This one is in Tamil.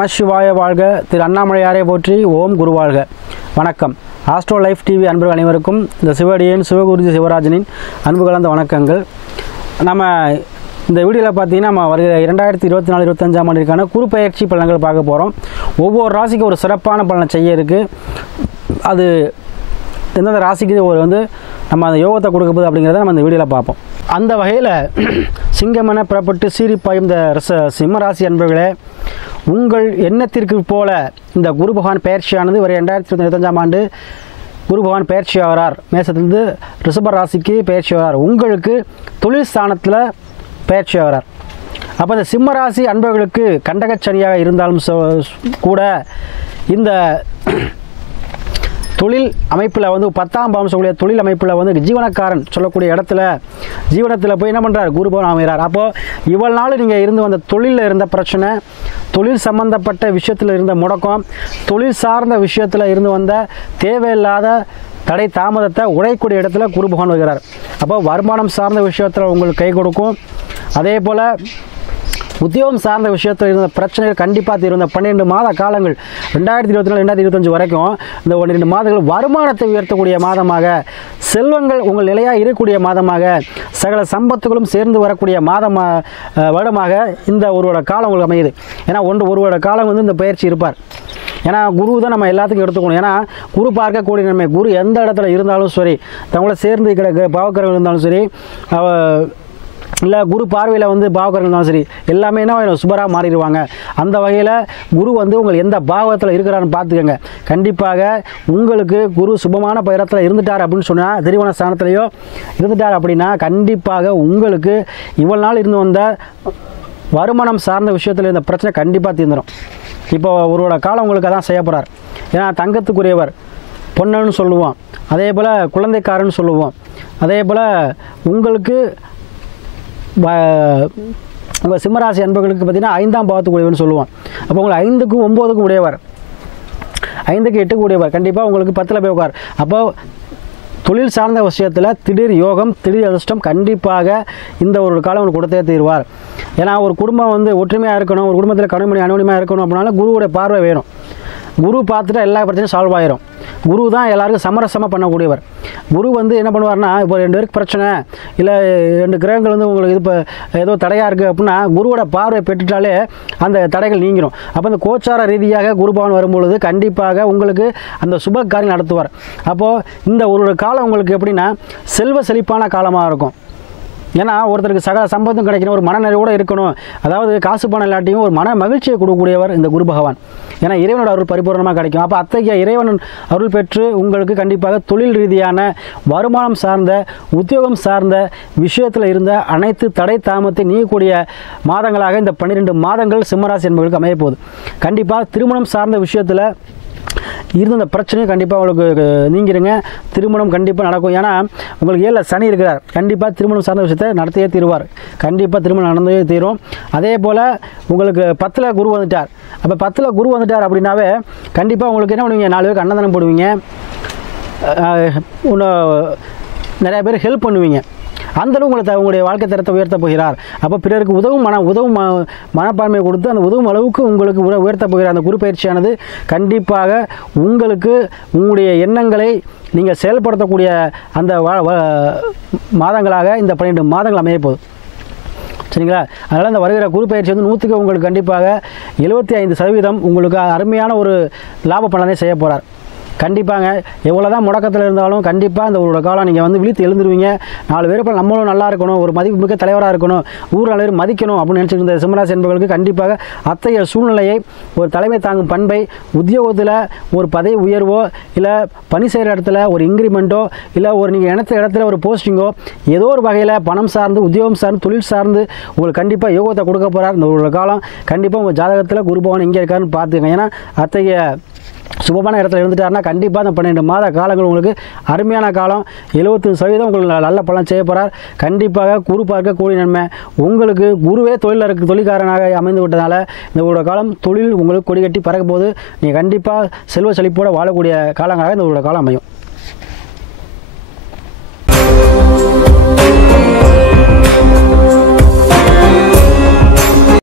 நமசிவாய வாழ்க. திரு அண்ணாமலையாரை போற்றி. ஓம் குரு வாழ்க. வணக்கம். ஆஸ்ட்ரோ லைஃப் டிவி அன்பர்கள் அனைவருக்கும் இந்த சிவடியன் சிவகுருஜி சிவராஜனின் அன்பு கலந்த வணக்கங்கள். நம்ம இந்த வீடியோவில் பார்த்தீங்கன்னா நம்ம வருகிற 2024-25ஆம் ஆண்டிற்கான குரு பயிற்சி பலன்கள் பார்க்க போகிறோம். ஒவ்வொரு ராசிக்கும் ஒரு சிறப்பான பலனை செய்ய இருக்குது. அது எந்தெந்த ராசிக்கு நம்ம அந்த யோகத்தை கொடுக்க போகுது அப்படிங்கிறத நம்ம இந்த வீடியோவில் பார்ப்போம். அந்த வகையில் சிங்கமென புறப்பட்டு சீரிப்பாயும் இந்த சிம்மராசி அன்பர்களே, உங்கள் எண்ணத்திற்கு போல இந்த குரு பகவான் பயிற்சியானது வரை 2025ஆம் ஆண்டு குரு பகவான் பயிற்சி ஆகிறார். மேசத்திலிருந்து ரிஷப ராசிக்கு பயிற்சி ஆகிறார். உங்களுக்கு தொழில் ஸ்தானத்தில் பயிற்சி ஆகிறார். அப்போ இந்த சிம்மராசி அன்பர்களுக்கு கண்டகச்சனியாக இருந்தாலும் கூட இந்த தொழில் அமைப்பில் 10ஆம் பாவம் சொல்லக்கூடிய தொழில் அமைப்பில் ஜீவனக்காரன் சொல்லக்கூடிய இடத்துல ஜீவனத்தில் போய் என்ன பண்ணுறார், குரு பகவான் அமைகிறார். அப்போது இவ்வளவு நாள் நீங்கள் இருந்து வந்த தொழிலில் இருந்த பிரச்சனை, தொழில் சம்பந்தப்பட்ட விஷயத்தில் இருந்த முடக்கம், தொழில் சார்ந்த விஷயத்தில் இருந்து வந்த தேவையில்லாத தடை தாமதத்தை உடைக்கூடிய இடத்துல குரு பகவான் வருகிறார். அப்போ வருமானம் சார்ந்த விஷயத்தில் உங்களுக்கு கை கொடுக்கும். அதே போல் உத்தியோகம் சார்ந்த விஷயத்தில் இருந்த பிரச்சனைகள் கண்டிப்பாக தீரும். 12 மாத காலங்கள் 2024-2025 வரைக்கும் இந்த 12 மாதங்கள் வருமானத்தை உயர்த்தக்கூடிய மாதமாக, செல்வங்கள் உங்கள் நிலையாக இருக்கக்கூடிய மாதமாக, சகல சம்பத்துகளும் சேர்ந்து வரக்கூடிய வருடமாக இந்த ஒரு காலம் உங்களுக்கு அமையுது. ஏன்னா ஒரு வருட காலம் இந்த பயிற்சி இருப்பார். ஏன்னா குரு தான் நம்ம எல்லாத்துக்கும் எடுத்துக்கணும். ஏன்னா குரு பார்க்கக்கூடிய நன்மை, குரு எந்த இடத்துல இருந்தாலும் சரி, தங்களோட சேர்ந்து பாவக்கரங்கள் இருந்தாலும் சரி, இல்லை குரு பார்வையில் பாவகர்கள் இருந்தாலும் சரி, எல்லாமே என்ன சுபராக மாறிடுவாங்க. அந்த வகையில் குரு உங்கள் எந்த பாவத்தில் இருக்கிறான்னு பார்த்துக்கோங்க. கண்டிப்பாக உங்களுக்கு குரு சுபமான இடத்துல இருந்துட்டார் அப்படின்னு சொன்னால், திருமண ஸ்தானத்திலேயோ இருந்துட்டார் அப்படின்னா கண்டிப்பாக உங்களுக்கு இவ்வளவு நாள் இருந்து வந்த வருமானம் சார்ந்த விஷயத்தில் இருந்த பிரச்சனை கண்டிப்பாக தீர்ந்துடும். இப்போ ஒருவோட காலம் உங்களுக்கு அதான் செய்ய போகிறார். ஏன்னா தங்கத்துக்குரியவர் பொன்னன்னு சொல்லுவோம், அதே போல் குழந்தைக்காரன்னு சொல்லுவோம். அதே போல் உங்களுக்கு உங்கள் சிம்மராசி அன்பர்களுக்கு பார்த்தீங்கன்னா 5ஆம் பாவத்துக்குரியவர்னு சொல்லுவோம். அப்போ உங்களுக்கு 5க்கும் 9க்கும் உடையவர், 5க்கு 8க்கு உடையவர், கண்டிப்பாக உங்களுக்கு 10ல் போய் உட்கார். அப்போது தொழில் சார்ந்த விஷயத்தில் திடீர் யோகம், திடீர் அதிர்ஷ்டம் கண்டிப்பாக இந்த ஒரு காலம் உங்களுக்கு கொடுத்தே தீர்வார். ஏன்னா ஒரு குடும்பம் ஒற்றுமையாக இருக்கணும், ஒரு குடும்பத்தில் கணவன் அனுமதியாக இருக்கணும் அப்படின்னால குருவுடைய பார்வை வேணும். குரு பார்த்துட்டா எல்லா பிரச்சனையும் சால்வ் ஆயிரும். குரு தான் எல்லாருக்கும் சமரசமாக பண்ணக்கூடியவர். குரு என்ன பண்ணுவார்னா, இப்போ 2 பேருக்கு பிரச்சனை, இல்லை 2 கிரகங்கள் உங்களுக்கு இப்போ ஏதோ தடையாக இருக்குது அப்படின்னா குருவோட பார்வை பெற்றுட்டாலே அந்த தடைகள் நீங்கிடும். அப்போ அந்த கோச்சார ரீதியாக குரு பகவான் வரும்பொழுது கண்டிப்பாக உங்களுக்கு அந்த சுப காரியம் நடத்துவார். அப்போது இந்த ஒரு காலம் உங்களுக்கு எப்படின்னா செல்வ செழிப்பான காலமாக இருக்கும். ஏன்னா ஒருத்தருக்கு சகல சம்பந்தம் கிடைக்கணும், ஒரு மனநிறைவோடு இருக்கணும், அதாவது காசு பணம் இல்லாட்டியும் ஒரு மன மகிழ்ச்சியை கொடுக்கக்கூடியவர் இந்த குரு பகவான். ஏன்னா இறைவனோட அருள் பரிபூர்ணமாக கிடைக்கும். அப்போ அத்தகைய இறைவன் அருள் பெற்று உங்களுக்கு கண்டிப்பாக தொழில் ரீதியான வருமானம் சார்ந்த, உத்தியோகம் சார்ந்த விஷயத்தில் இருந்த அனைத்து தடை தாமத்தை நீக்கக்கூடிய மாதங்களாக இந்த 12 மாதங்கள் சிம்மராசி என்பவர்களுக்கு அமைய போகுது. கண்டிப்பாக திருமணம் சார்ந்த விஷயத்தில் இருந்த அந்த பிரச்சனையும் கண்டிப்பாக உங்களுக்கு நீங்கிருங்க. திருமணம் கண்டிப்பாக நடக்கும். ஏன்னா உங்களுக்கு 7ல் சனி இருக்கிறார். கண்டிப்பாக திருமணம் சார்ந்த விஷயத்தை நடத்தியே தீருவார். கண்டிப்பாக திருமணம் நடந்தே தீரும். அதே போல் உங்களுக்கு 10ல் குரு வந்துட்டார். அப்போ 10ல் குரு வந்துட்டார் அப்படின்னாவே கண்டிப்பாக உங்களுக்கு என்ன பண்ணுவீங்க, 4 பேருக்கு அன்னதானம் போடுவீங்க, நிறைய பேர் ஹெல்ப் பண்ணுவீங்க. அந்தளவு உங்களுடைய வாழ்க்கை தரத்தை உயர்த்த போகிறார். அப்போ பிறருக்கு உதவும் மனப்பான்மையை கொடுத்து அந்த உதவும் அளவுக்கு உங்களுக்கு உயர்த்த போகிறார். அந்த குரு பயிற்சியானது கண்டிப்பாக உங்களுக்கு உங்களுடைய எண்ணங்களை நீங்கள் செயல்படுத்தக்கூடிய அந்த மாதங்களாக இந்த 12 மாதங்கள் அமைய போகுது. சரிங்களா? அதனால் இந்த வருகிற குரு பயிற்சி 100க்கு உங்களுக்கு கண்டிப்பாக 75% உங்களுக்கு அருமையான ஒரு லாப பலனை செய்ய போகிறார். கண்டிப்பாங்க எவ்வளோ தான் முடக்கத்தில் இருந்தாலும் கண்டிப்பாக இந்த ஒரு காலம் நீங்கள் விழித்து எழுந்துருவீங்க. 4 பேர் நம்மளும் நல்லா இருக்கணும், ஒரு மதிப்புமிக்க தலைவராக இருக்கணும், ஊர் 4 பேர் மதிக்கணும் அப்படின்னு நினச்சிட்டு இருந்த சிம்மராசி என்பவர்களுக்கு கண்டிப்பாக அத்தகைய சூழ்நிலையை, ஒரு தலைமை தாங்கும் பண்பை, உத்தியோகத்தில் ஒரு பதவி உயர்வோ, இல்லை பணி செய்கிற இடத்துல ஒரு இன்க்ரிமெண்ட்டோ, இல்லை ஒரு நீங்கள் நினைத்த இடத்துல ஒரு போஸ்டிங்கோ, ஏதோ ஒரு வகையில் பணம் சார்ந்து, உத்தியோகம் சார்ந்து, தொழில் சார்ந்து உங்களுக்கு கண்டிப்பாக யோகத்தை கொடுக்க போகிறார். இந்த ஒரு காலம் கண்டிப்பாக உங்கள் ஜாதகத்தில் குரு பகவான் எங்கே இருக்காருன்னு பார்த்துக்கங்க. ஏன்னா அத்தகைய சுபமான இடத்துல இருந்துட்டாருன்னா கண்டிப்பாக அந்த 12 மாத காலங்கள் உங்களுக்கு அருமையான காலம். 75% உங்களுக்கு நல்ல பலன் செய்ய போகிறார். கண்டிப்பாக குரு பார்க்க கூடிய நன்மை. உங்களுக்கு குருவே தொழில்காரனாக அமைந்து விட்டதால் இந்த ஒரு காலம் தொழில் உங்களுக்கு கொடி கட்டி பறக்க போது நீங்கள் கண்டிப்பாக செல்வ செழிப்போடு வாழக்கூடிய காலங்களாக இந்த ஒரு காலம் அமையும்.